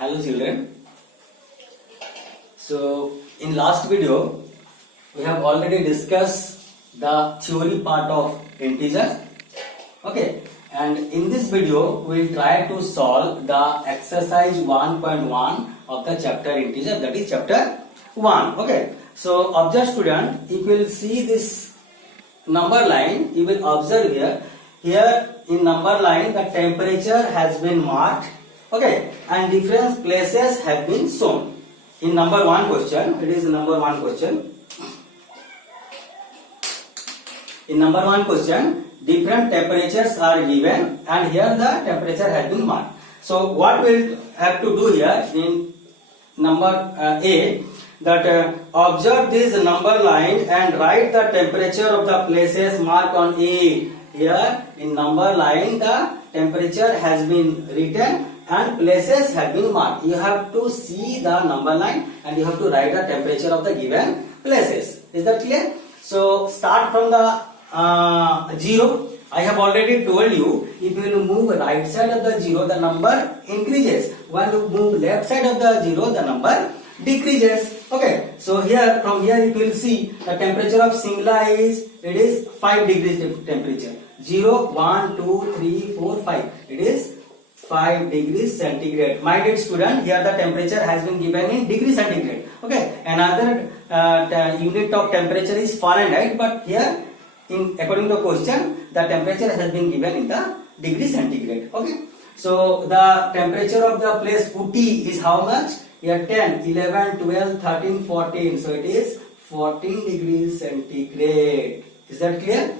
Hello children. So in last video we have already discussed the theory part of integers. Okay, and in this video we will try to solve the exercise 1.1 of the chapter integer, that is chapter 1. Okay, so observe student, if you will see this number line, you will observe here in number line the temperature has been marked. Okay, and different places have been shown. In number 1 question, it is number 1 question. In number 1 question, different temperatures are given and here the temperature has been marked. So what we will have to do here in number A, that observe this number line and write the temperature of the places marked on A. Here in number line the temperature has been written and places have been marked. You have to see the number line and you have to write the temperature of the given places. Is that clear? So start from the 0. I have already told you, if you will move right side of the 0, the number increases. When you move left side of the 0, the number decreases. Okay, so here from here you will see the temperature of Shimla is 5 degrees temperature. 0, 1, 2, 3, 4, 5. It is 5 degrees centigrade. My dear student, here the temperature has been given in degree centigrade. Okay, another unit of temperature is Fahrenheit, but here according to the question, the temperature has been given in the degree centigrade. Okay, so the temperature of the place Uti is how much? Here 10, 11, 12, 13, 14. So it is 14 degrees centigrade. Is that clear?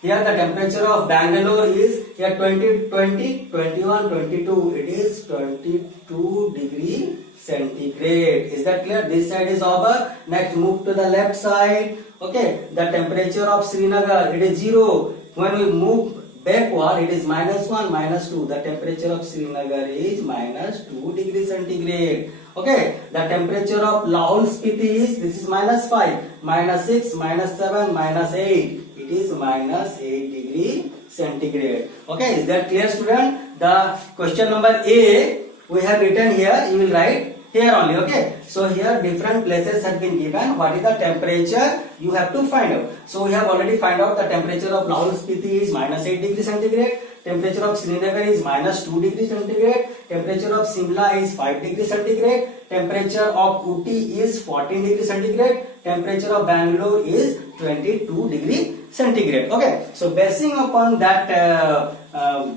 Here the temperature of Bangalore is here 20, 21, 22. It is 22 degree centigrade. Is that clear? This side is over. Next move to the left side. Okay, the temperature of Srinagar, it is 0. When we move backward, it is -1, -2. The temperature of Srinagar is -2 degrees centigrade. Okay, the temperature of Lahaul Spiti is, this is -5, -6, -7, -8. It is -8 degree centigrade. Okay, is that clear student? The question number A we have written here, you will write here only. Okay, so here different places have been given. What is the temperature? You have to find out. So we have already find out the temperature of Lahaul Spiti is -8 degree centigrade. Temperature of Srinagar is -2 degree centigrade. Temperature of Shimla is 5 degree centigrade. Temperature of Uti is 14 degree centigrade. Temperature of Bangalore is 22 degree centigrade. Okay, so basing upon that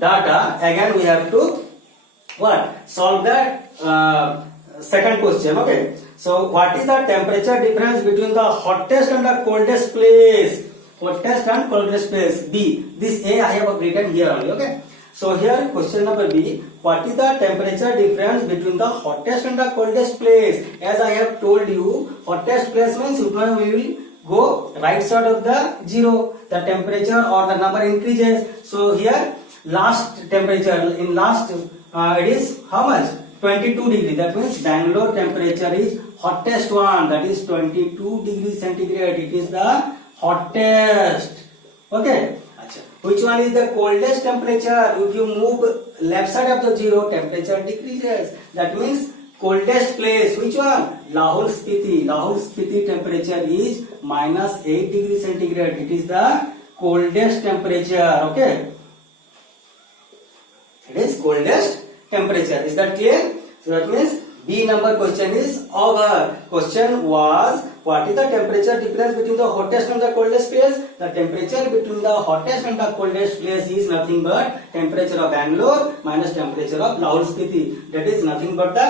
data, again we have to what? Solve that second question. Okay, so what is the temperature difference between the hottest and the coldest place? Hottest and coldest place, B. This A I have written here only. Okay, so here question number B, what is the temperature difference between the hottest and the coldest place? As I have told you, hottest place means when we will go right side of the 0, the temperature or the number increases. So here last temperature in last it is how much? 22 degree. That means Bangalore temperature is hottest one, that is 22 degrees centigrade. It is the hottest. Okay, which one is the coldest temperature? If you move left side of the 0, temperature decreases. That means coldest place, which one? Lahaul Spiti. Lahaul Spiti temperature is -8 degrees centigrade. It is the coldest temperature. Okay, it is coldest temperature. Is that clear? So that means B number question is over. Question was, what is the temperature difference between the hottest and the coldest place? The temperature between the hottest and the coldest place is nothing but temperature of Bangalore minus temperature of Lahaul Spiti. That is nothing but the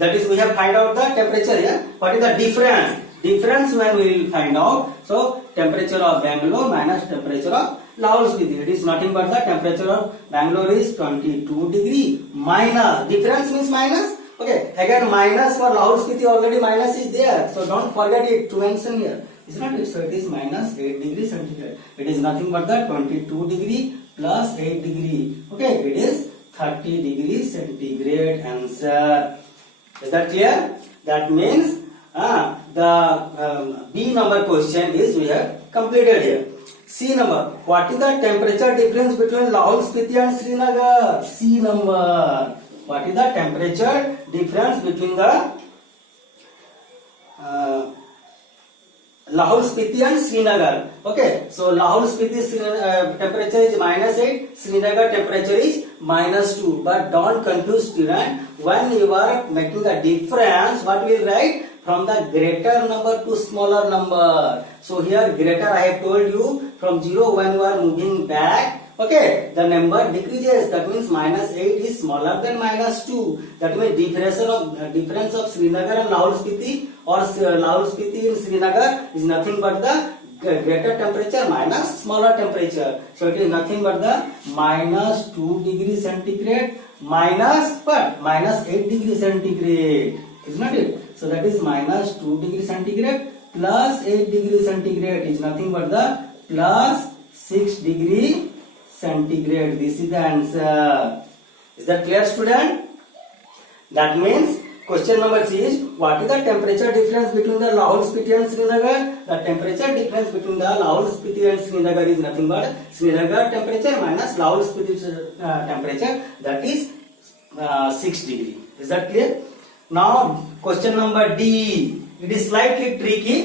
that is we have find out the temperature here. What is the difference? Difference when we will find out. So temperature of Bangalore minus temperature of Lahaul Spiti. It is nothing but the temperature of Bangalore is 22 degree minus. Difference means minus. Okay, again minus for Lahaul Spiti, already minus is there. So don't forget it to mention here. Is not it? So it is -8 degree centigrade. It is nothing but the 22 degree plus 8 degree. Okay, it is 30 degree centigrade answer. Is that clear? That means the B number question is we have completed here. C number. What is the temperature difference between Lahaul Spiti and Srinagar? C number. what is the temperature difference between the Lahore Spiti and Srinagar. Okay, so Lahore Spiti temperature is -8, Srinagar temperature is -2. But don't confuse student. When you are making a difference, what we will write? From the greater number to smaller number. So here greater I have told you from 0 when you are moving back. Okay, the number decreases. That means -8 is smaller than -2. That means difference of Srinagar and Lahore Spiti or Lahore Spiti in Srinagar is nothing but the greater temperature minus smaller temperature. So it is nothing but the -2 degrees centigrade minus what? -8 degrees centigrade. Is not it? So that is -2 degrees centigrade plus 8 degrees centigrade is nothing but the plus 6 degree centigrade. This is the answer. Is that clear, student? That means question number C is what is the temperature difference between the Lahore Spiti and Srinagar? The temperature difference between the Lahore Spiti and Srinagar is nothing but Srinagar temperature minus Lahore Spiti temperature, that is 6 degree. Is that clear? Now question number D. It is slightly tricky.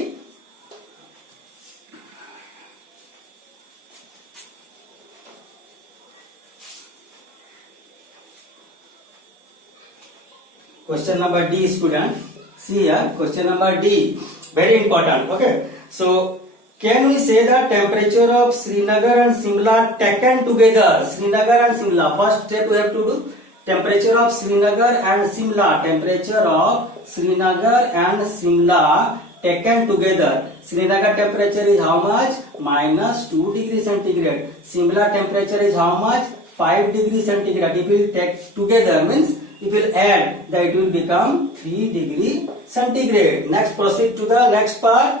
Question number D, student. See here, question number D. Very important. Okay. So, can we say the temperature of Srinagar and Simla taken together? Srinagar and Simla. First step we have to do. Temperature of Srinagar and Simla. Temperature of Srinagar and Simla taken together. Srinagar temperature is how much? -2 degrees centigrade. Simla temperature is how much? 5 degrees centigrade. If we take together means if we add, that it will become 3 degree centigrade. Next, proceed to the next part.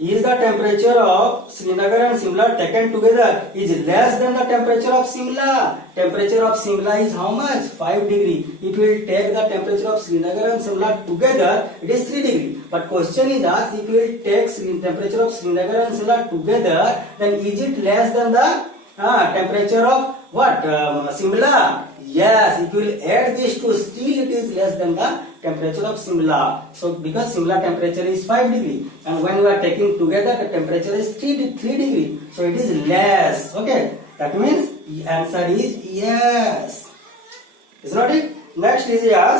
Is the temperature of Srinagar and Simla taken together is less than the temperature of Simla? Temperature of Simla is how much? 5 degree. If we take the temperature of Srinagar and Simla together, it is 3 degree. But question is asked, if we take temperature of Srinagar and Simla together, then is it less than the temperature of what? Simla? Yes, if you will add these two, still it is less than the temperature of Simla. So because Simla temperature is 5 degree and when we are taking together the temperature is 3 degree. So it is less. Okay, that means the answer is yes. Is not it? Next is yes.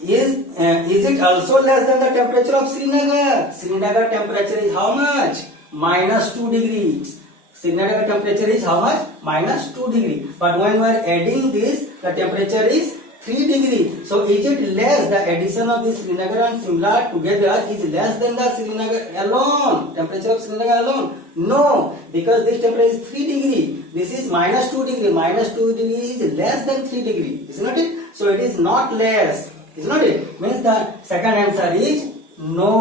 Is it also less than the temperature of Srinagar? Srinagar temperature is how much? -2 degrees. Srinagar temperature is how much? -2 degree. But when we are adding this, the temperature is 3 degree. So is it less? The addition of this Srinagar and Simla together is less than the Srinagar alone. Temperature of Srinagar alone? No, because this temperature is 3 degree. This is -2 degree. -2 degree is less than 3 degree. Isn't it? So it is not less. Isn't it? Means the second answer is no.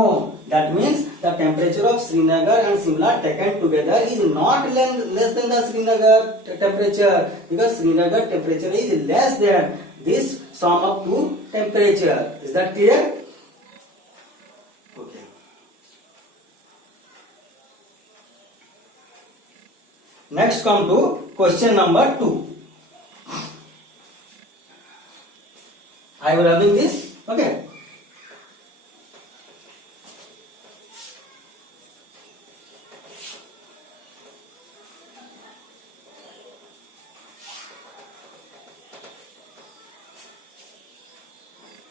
That means the temperature of Srinagar and Simla taken together is not less than the Srinagar temperature, because Srinagar temperature is less than this sum of two temperature. Is that clear? Okay. Next come to question number 2. I will having this. Okay.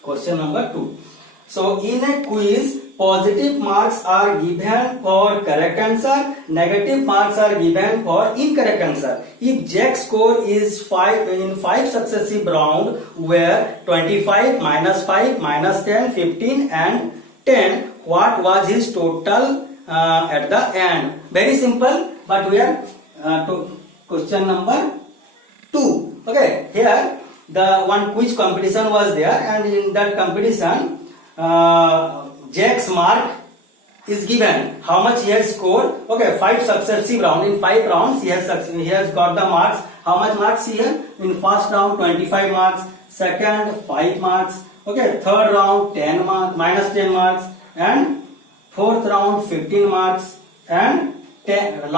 Question number 2. So in a quiz, positive marks are given for correct answer, negative marks are given for incorrect answer. If Jack's score is 5 in 5 successive rounds, where 25, -5, -10, 15 and 10, what was his total at the end? Very simple, but we are to question number 2. Okay, here the one quiz competition was there, and in that competition Jack's mark is given. How much he has scored? Okay, 5 successive rounds. In 5 rounds he has got the marks. How much marks he has? In first round 25 marks, second 5 marks, okay, third round 10 marks, -10 marks, and fourth round 15 marks, and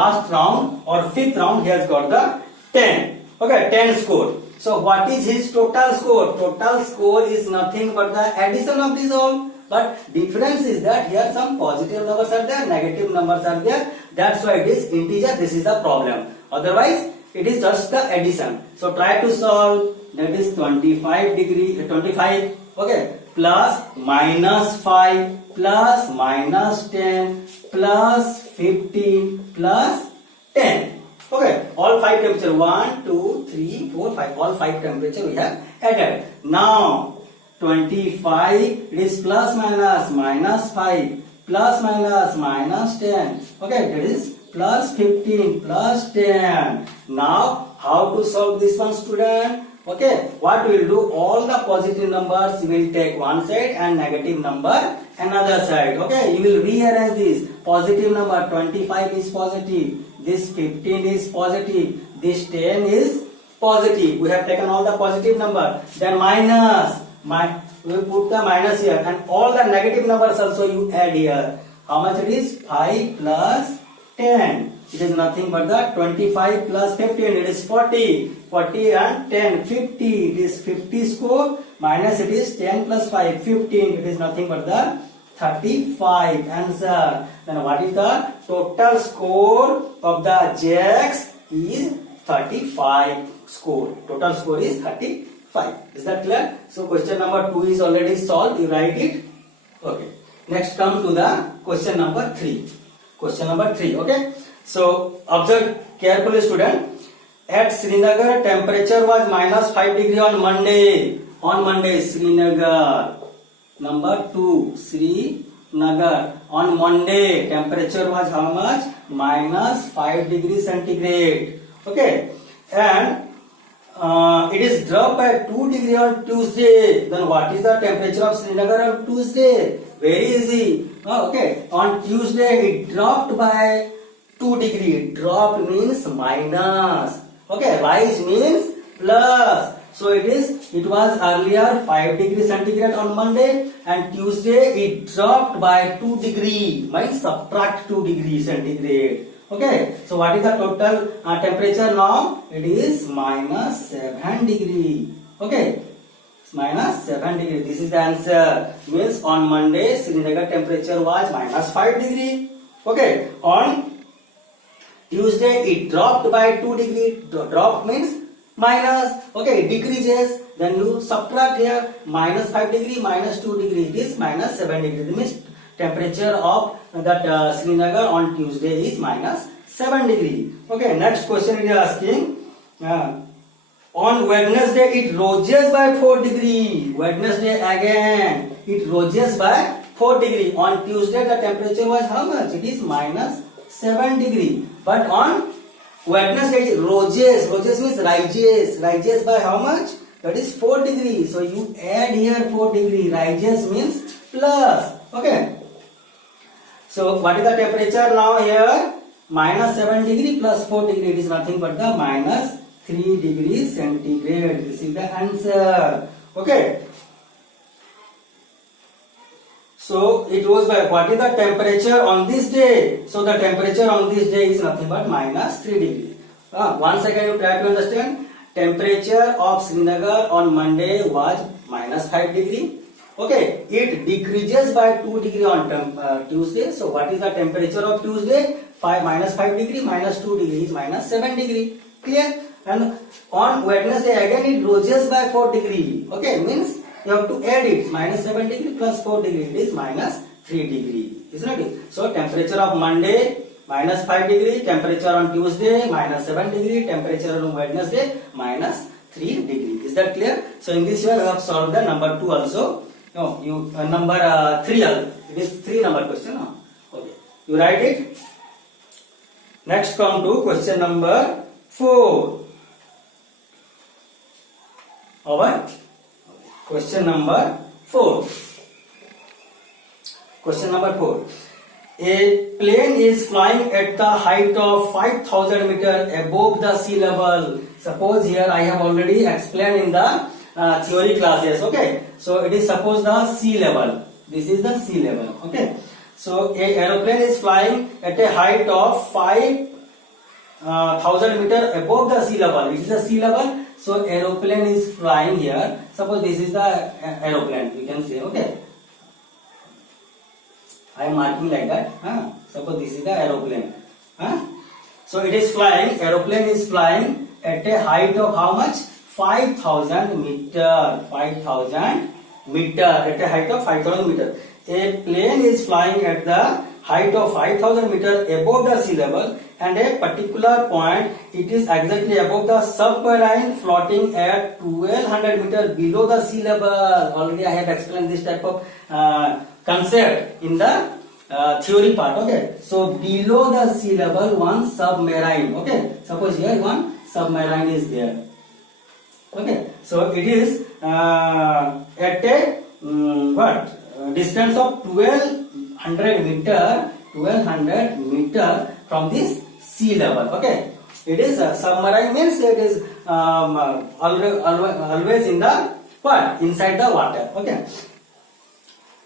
last round or fifth round he has got the 10. Okay, 10 score. So what is his total score? Total score is nothing but the addition of these all. But difference is that here some positive numbers are there, negative numbers are there. That's why it is integer. This is the problem. Otherwise, it is just the addition. So try to solve. That is 25. Okay, plus minus 5 plus minus 10 plus 15 plus 10. Okay, all 5 temperature 1, 2, 3, 4, 5. All 5 temperature we have added. Now 25 it is plus minus minus 5 plus minus minus 10. Okay, that is plus 15 plus 10. Now how to solve this one, student? Okay, what we will do, all the positive numbers we will take one side and negative number another side. Okay, you will rearrange this. Positive number 25 is positive, this 15 is positive, this 10 is positive. We have taken all the positive number. Then minus, we will put the minus here, and all the negative numbers also you add here. How much it is? 5 plus 10. It is nothing but the 25 plus 15. It is 40. 40 and 10, 50. It is 50 score. Minus it is 10 plus 5, 15. It is nothing but the 35 answer. Then what is the total score of the JX? Is 35 score. Total score is 35. Is that clear? So question number 2 is already solved. You write it. Okay. Next come to the question number 3. Question number 3. Okay. So observe carefully, student. At Srinagar, temperature was minus 5 degree on Monday. On Monday, Srinagar. Number 2, Srinagar. On Monday, temperature was how much? Minus 5 degree centigrade. Okay. And it is dropped by 2 degree on Tuesday. Then what is the temperature of Srinagar on Tuesday? Very easy. Okay. On Tuesday, it dropped by 2 degree. Drop means minus. Okay. Rise means plus. So it was earlier 5 degree centigrade on Monday, and Tuesday it dropped by 2 degree. Means subtract 2 degree centigrade. Okay. So what is the total temperature now? It is minus 7 degree. Okay. Minus 7 degree. This is the answer. Means on Monday, Srinagar temperature was minus 5 degree. Okay. On Tuesday, it dropped by 2 degree. Drop means minus. Okay, it decreases. Then you subtract here. Minus 5 degree, minus 2 degree. It is minus 7 degree. This means temperature of that Srinagar on Tuesday is minus 7 degree. Okay, next question it is asking. On Wednesday, it rises by 4 degree. Wednesday again, it rises by 4 degree. On Tuesday, the temperature was how much? It is minus 7 degree. But on Wednesday, it rises. Rises means rises. Rises by how much? That is 4 degree. So you add here 4 degree. Rises means plus. Okay. So what is the temperature now here? Minus 7 degree plus 4 degree. It is nothing but the minus 3 degrees centigrade. This is the answer. Okay. So it was by what is the temperature on this day? So the temperature on this day is nothing but minus 3 degree. Once again you try to understand. Temperature of Srinagar on Monday was minus 5 degree. Okay, it decreases by 2 degree on Tuesday. So what is the temperature of Tuesday? Minus 5 degree minus 2 degree is minus 7 degree. Clear? And on Wednesday again it rises by 4 degree. Okay, means you have to add it. Minus 7 degree plus 4 degree. It is minus 3 degree. Isn't it? So temperature of Monday minus 5 degree. Temperature on Tuesday minus 7 degree. Temperature on Wednesday minus 3 degree. Is that clear? So in this way we have solved the number 2 also. No, you number 3. It is 3 number question. Okay, you write it. Next come to question number 4. Alright. Question number 4. Question number 4. A plane is flying at the height of 5,000 meter above the sea level. Suppose here I have already explained in the theory classes. Okay. So it is suppose the sea level. This is the sea level. Okay. So a aeroplane is flying at a height of 1000 meter above the sea level. It is the sea level. So aeroplane is flying here. Suppose this is the aeroplane. We can say, okay. I am marking like that. Suppose this is the aeroplane. So it is flying. Aeroplane is flying at a height of how much? 5000 meter. 5000 meter. At a height of 5000 meter. A plane is flying at the height of 5000 meter above the sea level, and a particular point, it is exactly above the submarine floating at 1200 meter below the sea level. Already I have explained this type of concept in the theory part. Okay, so below the sea level one submarine. Okay, suppose here one submarine is there. Okay, so it is at a what distance of 1200 meter from this sea level. Okay, it is submarine means it is always in the what, inside the water. Okay,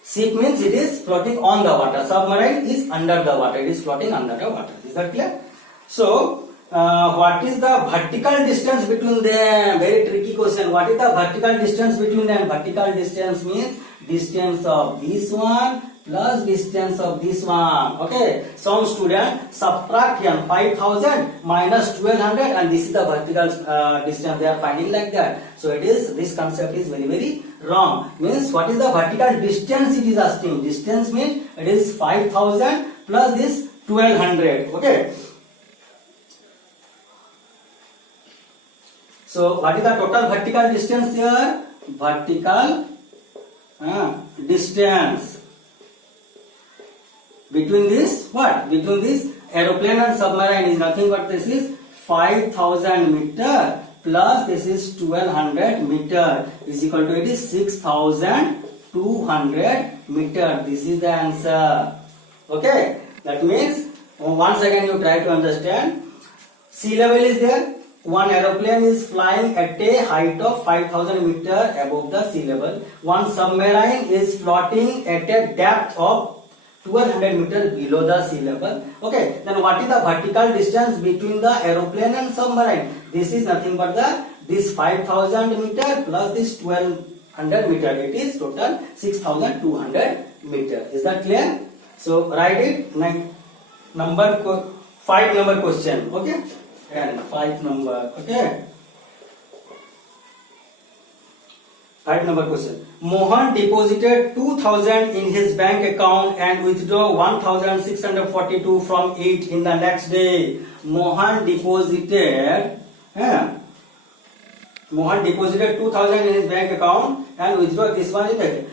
ship means it is floating on the water. Submarine is under the water. It is floating under the water. Is that clear? So what is the vertical distance between them? Very tricky question. What is the vertical distance between them? Vertical distance means distance of this one plus distance of this one. Okay, some student subtract here 5000 minus 1200, and this is the vertical distance they are finding like that. So it is, this concept is very wrong. Means what is the vertical distance it is asking? Distance means it is 5000 plus this 1200. Okay, so what is the total vertical distance here? Vertical distance between this what? Between this aeroplane and submarine is nothing but this is 5000 meter plus this is 1200 meter is equal to, it is 6200 meter. This is the answer. Okay, that means once again you try to understand. Sea level is there. One aeroplane is flying at a height of 5000 meter above the sea level. One submarine is floating at a depth of 1200 meter below the sea level. Okay, then what is the vertical distance between the aeroplane and submarine? This is nothing but this 5000 meter plus this 1200 meter. It is total 6200 meter. Is that clear? So write it. Number 5 number question. Okay, and 5 number. Okay, 5 number question. Mohan deposited 2000 in his bank account and withdraw 1642 from it in the next day. Mohan deposited 2000 in his bank account and withdraw this one in the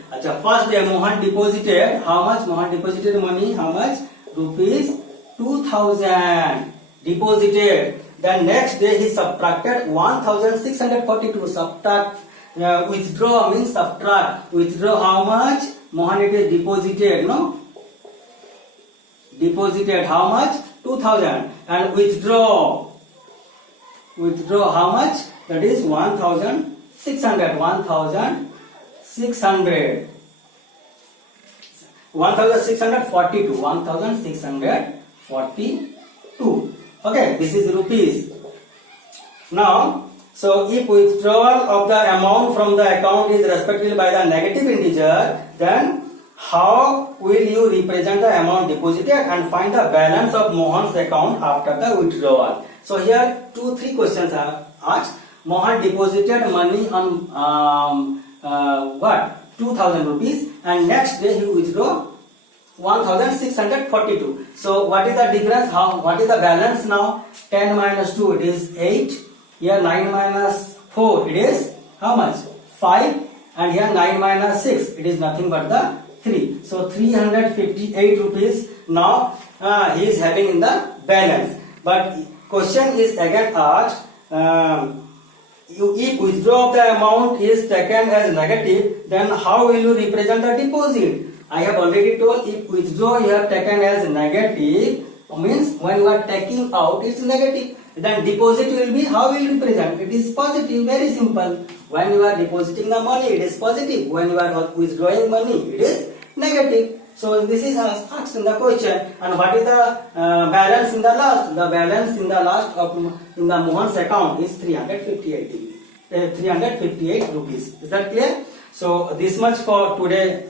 first day. Mohan deposited how much? Mohan deposited money how much? Rupees 2000 deposited. Then next day he subtracted 1642. Subtract. Withdraw means subtract. Withdraw how much? Mohan, it is deposited, no? Deposited how much? 2000. And withdraw how much? That is 1600. 1642. 1642. Okay, this is rupees. Now, so if withdrawal of the amount from the account is respected by the negative integer, then how will you represent the amount deposited and find the balance of Mohan's account after the withdrawal? So here 2-3 questions are asked. Mohan deposited money on 2000 rupees, and next day he withdraw 1642. So what is the difference? What is the balance now? 10 minus 2, it is 8. Here 9 minus 4, it is how much? 5. And here 9 minus 6, it is nothing but the 3. So 358 rupees now he is having in the balance. But question is again asked, if withdrawal of the amount is taken as negative, then how will you represent the deposit? I have already told, if withdraw you have taken as negative, means when you are taking out it's negative. Then deposit will be, how will you represent? It is positive, very simple. When you are depositing the money, it is positive. When you are withdrawing money, it is negative. So this is asked in the question. And what is the balance in the last? The balance in the last of in the Mohan's account is 358 rupees. Is that clear? So this much for today,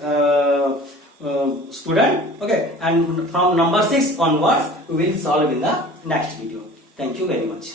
student. Okay, and from number 6 onwards we will solve in the next video. Thank you very much.